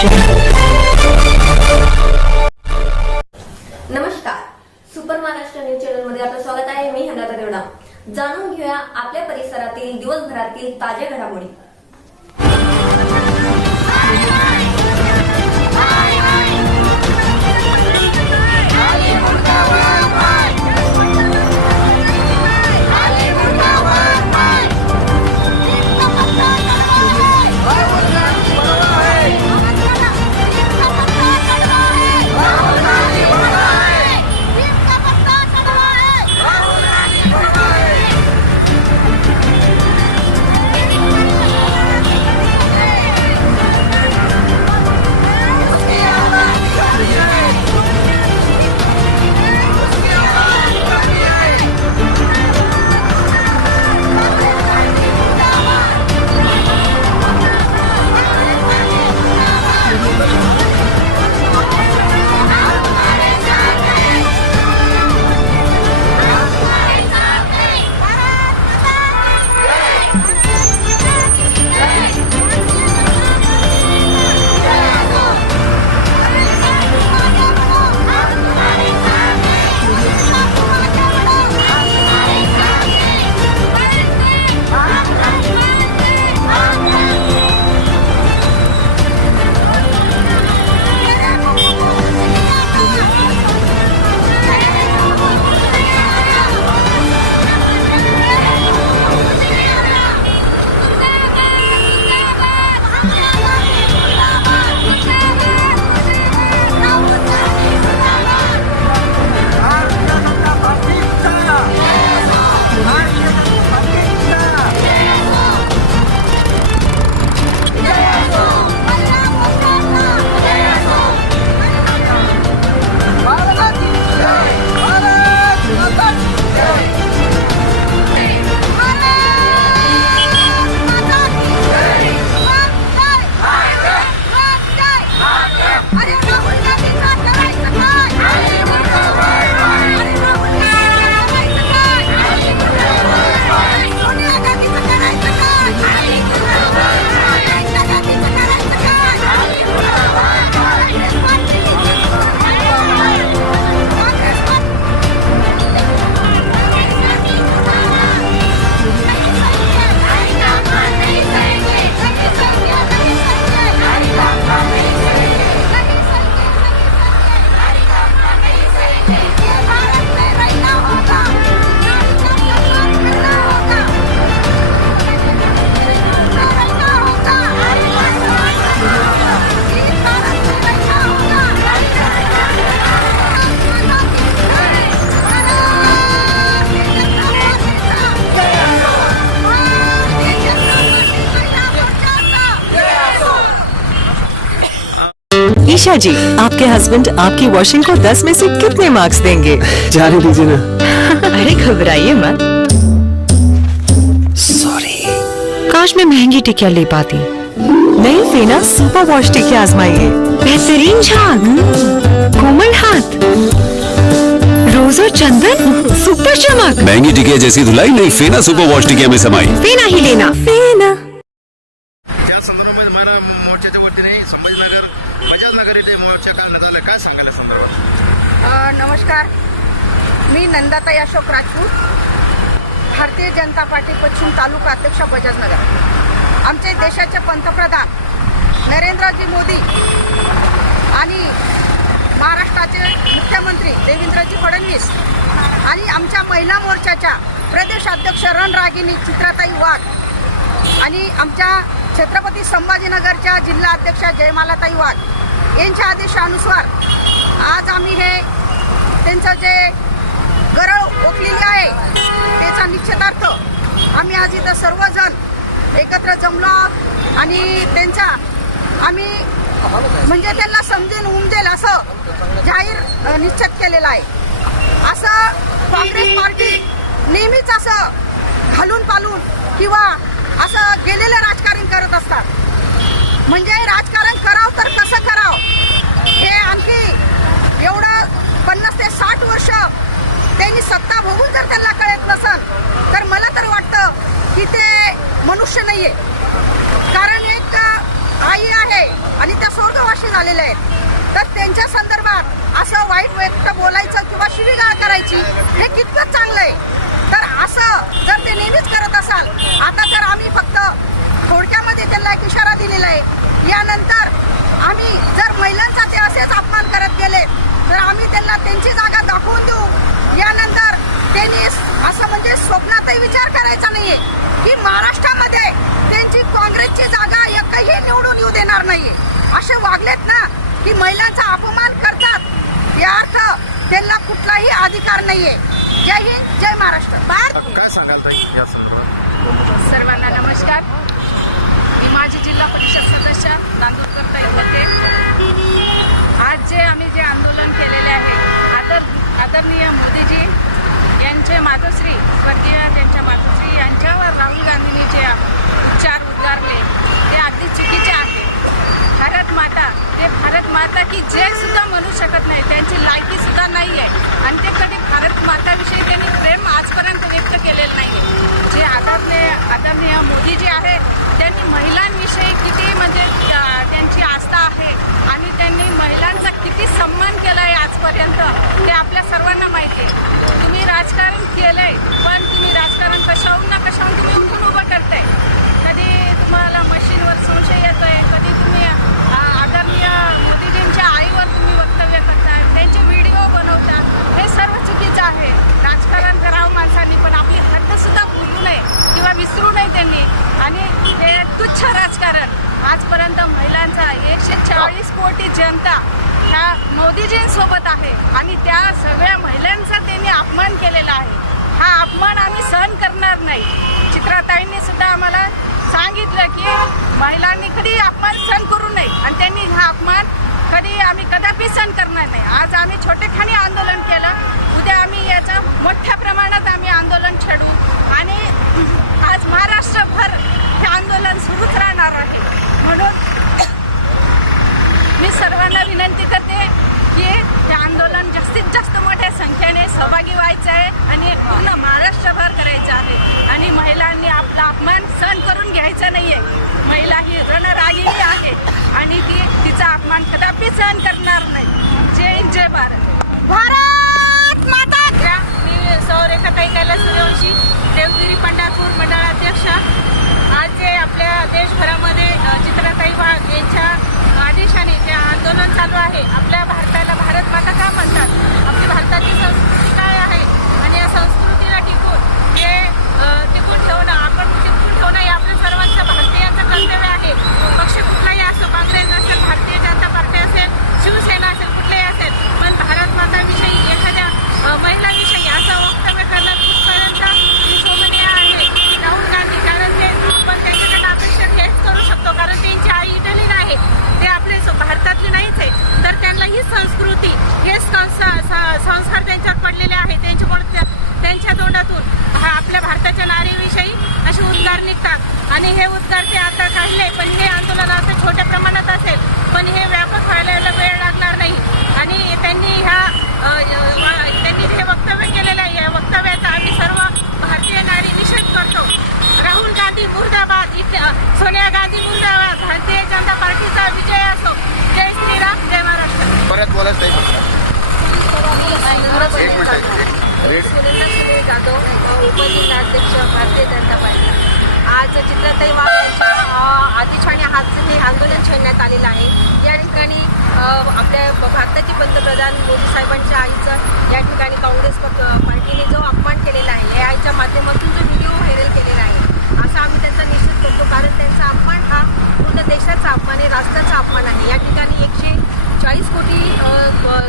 नमस्कार, super Maharashtra news channel मध्ये आपलं स्वागत आहे. मी हंगाता देवडा. जाणून घेऊया आपल्या परिसरातील दिवसभरातील ताज्या घडामोडी. ईशा जी, आपके हस्बैंड आपकी वॉशिंग को 10 में से कितने मार्क्स देंगे? जाने दीजिए ना। अरे घबराइए मत। सॉरी। काश मैं महंगी टिकिया ले पाती। नई फेना सुपर वॉश टिकिया आजमाइए। बेहतरीन झाग, कोमल हाथ, रोज और चंदन, सुपर चमक। महंगी टिकिया जैसी धुलाई नहीं, फेना सुपर वॉश टिकिया में समाई। फेना ही लेना, फेना। त्या संदर्भामध्ये मला मोर्चाच्या वतीने संभाजीनगर बजाजनगर येथे मोर्चा काढण्यात आला. काय सांगायला संदर्भात? नमस्कार, मी नंदाताई अशोक राजपूत, भारतीय जनता पार्टी पश्चिम तालुका अध्यक्ष बजाजनगर. आमचे देशाचे पंतप्रधान नरेंद्रजी मोदी आणि महाराष्ट्राचे मुख्यमंत्री देवेंद्रजी फडणवीस आणि आमच्या महिला मोर्चाच्या प्रदेश अध्यक्ष रणरागिनी चित्राताई वाघ आणि आमच्या छत्रपती संभाजीनगरच्या जिल्हा अध्यक्षा जयमालाताई वाघ यांच्या आदेशानुसार आज आम्ही हे त्यांचं जे गरज ओकलेली आहे त्याचा निश्चितार्थ आम्ही आज इथं सर्वजण एकत्र जमलो आहोत आणि त्यांचा आम्ही म्हणजे त्यांना समजून उमजेल असं जाहीर निश्चित केलेलं आहे. असं काँग्रेस पार्टी नेहमीच असं घालून पालून किंवा असं गेलेलं राजकारण करत असतात. म्हणजे राजकारण करावं तर कसं करावं हे आणखी एवढं 50 ते 60 वर्ष त्यांनी सत्ता भोगून जर त्यांना कळत नसेल तर मला तर वाटतं की ते मनुष्य नाही आहे. कारण एक आई आहे आणि त्या स्वर्गवासी आलेले आहेत, तर त्यांच्या संदर्भात असं वाईट व्यक्त बोलायचं किंवा शिवीगाळ करायची हे कितपत चांगलं आहे. तर असं जर ते नेहमीच करत असाल, आता तर आम्ही फक्त थोडक्यामध्ये त्यांना एक इशारा दिलेला आहे. यानंतर आम्ही जर महिलांचा ते असेच अपमान करत गेले तर आम्ही त्यांना त्यांची जागा दाखवून देऊ. यानंतर त्यांनी असं म्हणजे स्वप्नातही विचार करायचा नाहीये की महाराष्ट्रामध्ये त्यांची काँग्रेसची जागा एकही निवडून येऊ देणार नाहीये. असे वागलेत ना की महिलांचा अपमान करतात, या अर्थ त्यांना कुठलाही अधिकार नाहीये. जय हिंद, जय महाराष्ट्र. काय सांगाल ताई या संदर्भात? सर्वांना नमस्कार. मी माजी जिल्हा परिषद सदस्य नांदूरकर ताई होते. आज जे आम्ही आंदोलन केलेले आहे, आदरणीय मोदीजी यांचे मातोश्री स्वर्गीय त्यांच्या मातोश्री यांच्यावर राहुल गांधींनी जे उच्चार उद्गारले ते अगदी चुकीचे आहे. भारत माता, ते भारत माता की जय सुद्धा म्हणू शकत नाही, त्यांची लायकी सुद्धा नाही आहे आणि ते कधी भारत माताविषयी त्यांनी प्रेम आजपर्यंत व्यक्त केलेलं नाही आहे. जे आदरणीय मोदी जे आहे त्यांनी महिलांविषयी किती म्हणजे त्यांची आस्था आहे आणि त्यांनी महिलांचा किती सन्मान केला आहे आजपर्यंत, ते आपल्या सर्वांना माहिती आहे. तुम्ही राजकारण केलं आहे, पण तुम्ही राजकारण कशाहून ना कशाहून तुम्ही उठून उभं करताय. कधी तुम्हाला मशीनवर संशय येतो आहे, कधी तुम्ही आदरणीय मोदीजींच्या आईवर तुम्ही वक्तव्य करताय, त्यांचे व्हिडिओ बनवतात. हे सर्व चुकीचं आहे. राजकारण करावं माणसांनी, पण आपली हद्दसुद्धा भुलू नये किंवा विसरू नये त्यांनी. आणि हे तुच्छ राजकारण आजपर्यंत महिलांचा 140 कोटी जनता ह्या मोदीजींसोबत आहे आणि त्या सगळ्या महिलांचा त्यांनी अपमान केलेला आहे. हा अपमान आम्ही सहन करणार नाही. चित्राताईंनी सुद्धा आम्हाला सांगितलं की महिलांनी कधी अपमान सहन करू नये आणि त्यांनी हा अपमान आम्ही कदापि सहन करणार नाही. आज आम्ही छोटेखानी आंदोलन केलं, उद्या आम्ही याचं मोठ्या प्रमाणात आम्ही आंदोलन छेडू आणि आज महाराष्ट्रभर हे आंदोलन सुरूच राहणार आहे. म्हणून मी सर्वांना विनंती करते की हे आंदोलन जास्तीत जास्त मोठ्या संख्येने सहभागी व्हायचं आहे आणि पूर्ण महाराष्ट्रभर करायचं आहे आणि महिलांनी आपला अपमान सहन करून घ्यायचा नाही आहे. महिला ही रणरागिणी आहे आणि ती तिचा अपमान कदापि सहन करणार नाही. जय हिंद, जय भारत. भारत माता. मी सौरेखाताई कैलास सूर्यवंशी, देवगिरी पंढरपूर मंडळाध्यक्ष. आज जे आपल्या देशभरामध्ये चित्राताई वाघ यांच्या आदेशाने जे आंदोलन चालू आहे, आपल्या भारताला भारत माता का म्हणतात, आपली भारताची संस्कृती काय आहे आणि या संस्कृतीला टिकून ठेवणं, आपण टिकून ठेवणं हे आपल्या सर्वांचं भारतीयांचं कर्तव्य आहे. पक्ष कुठलाही असो, काँग्रेस असेल, भारतीय जनता पार्टी असेल, शिवसेना असेल, कुठलेही असेल, पण भारत माताविषयी एखाद्या महिलांविषयी असं वक्तव्य करणं कुठपर्यंत शोभनीय आहे. राहुल गांधी, कारण ते आपण त्यांच्याकडे अपेक्षा हेच करू शकतो, कारण त्यांची आई इटलीन आहे, ते आपले भारतातले नाहीच आहे. तर त्यांना ही संस्कृती, हे संस्कार त्यांच्यावर पडलेले आहे. त्यांच्या तोंडातून आपल्या भारताच्या नारीविषयी असे उद्गार निघतात आणि हे उद्गार ते आता काढले, पण हे आंदोलन आता छोट्या प्रमाणात असेल, पण हे व्यापक व्हायला वेळ लागणार नाही. आणि त्यांनी जे वक्तव्य केलेलं आहे, या वक्तव्याचा आम्ही सर्व भारतीय नारी निषेध करतो. राहुल गांधी मुर्दाबाद, सोनिया गांधी मुर्दाबाद, भारतीय जनता पार्टीचा विजय असो. जय श्रीराम, जय महाराष्ट्र. परत बोलायचं ताई फक्त. एक मिनिट. सुनील जाधव, उपजिल्हाध्यक्ष भारतीय जनता पार्टी. आज चित्राताई वाघ यांच्या आदेशाने हे आंदोलन छेडण्यात आलेलं आहे. या ठिकाणी आपल्या भारताचे पंतप्रधान मोदी साहेबांच्या आईचं या ठिकाणी काँग्रेस पार्टीने जो अपमान केलेला आहे, या आईच्या माध्यमातून जो व्हिडिओ व्हायरल केलेला आहे, असा आम्ही त्यांचा निषेध करतो. कारण त्यांचा अपमान हा पूर्ण देशाचा अपमान आहे, राष्ट्राचा अपमान आहे. या ठिकाणी 140 कोटी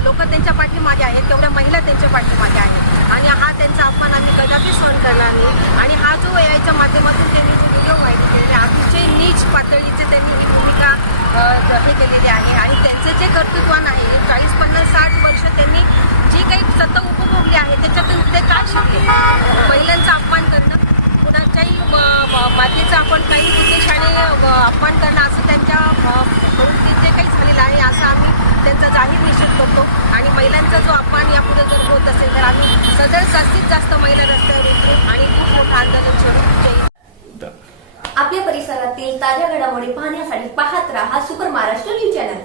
लोक त्यांच्या पाठीमागे आहेत, तेवढ्या महिला त्यांच्या पाठीमागे आहेत आणि हा त्यांचा अपमान आम्ही कदापि सहन करणार नाही. आणि हा जो याच्या माध्यमातून त्यांनी जो व्हिडिओ व्हायरल केलेला आहे, अतिशय नीच पातळीचे त्यांनी ही भूमिका हे केलेली आहे आणि त्यांचं जे कर्तृत्वान आहे, 40, 50, 60 वर्ष त्यांनी जी काही सत्ता उपभोगली आहे त्याच्यातून ते काय शिकले. महिलांचा अपमान करणं, कुणाच्याही मातेचा आपण काही उद्देशाने अपमान करणं, असं त्यांच्या प्रवृत्तीत जे काही झालेलं आहे, असं आम्ही त्यांचा जाहीर निषेध करतो. आणि महिलांचा जो अपमान यापुढे जर होत असेल तर आम्ही जास्तीत जास्त महिला रस्त्यावर येतो आणि खूप मोठं आंदोलन छेडू. आपल्या परिसरातील ताज्या घडामोडी पाहण्यासाठी पाहत राहा सुपर महाराष्ट्र न्यूज चॅनल.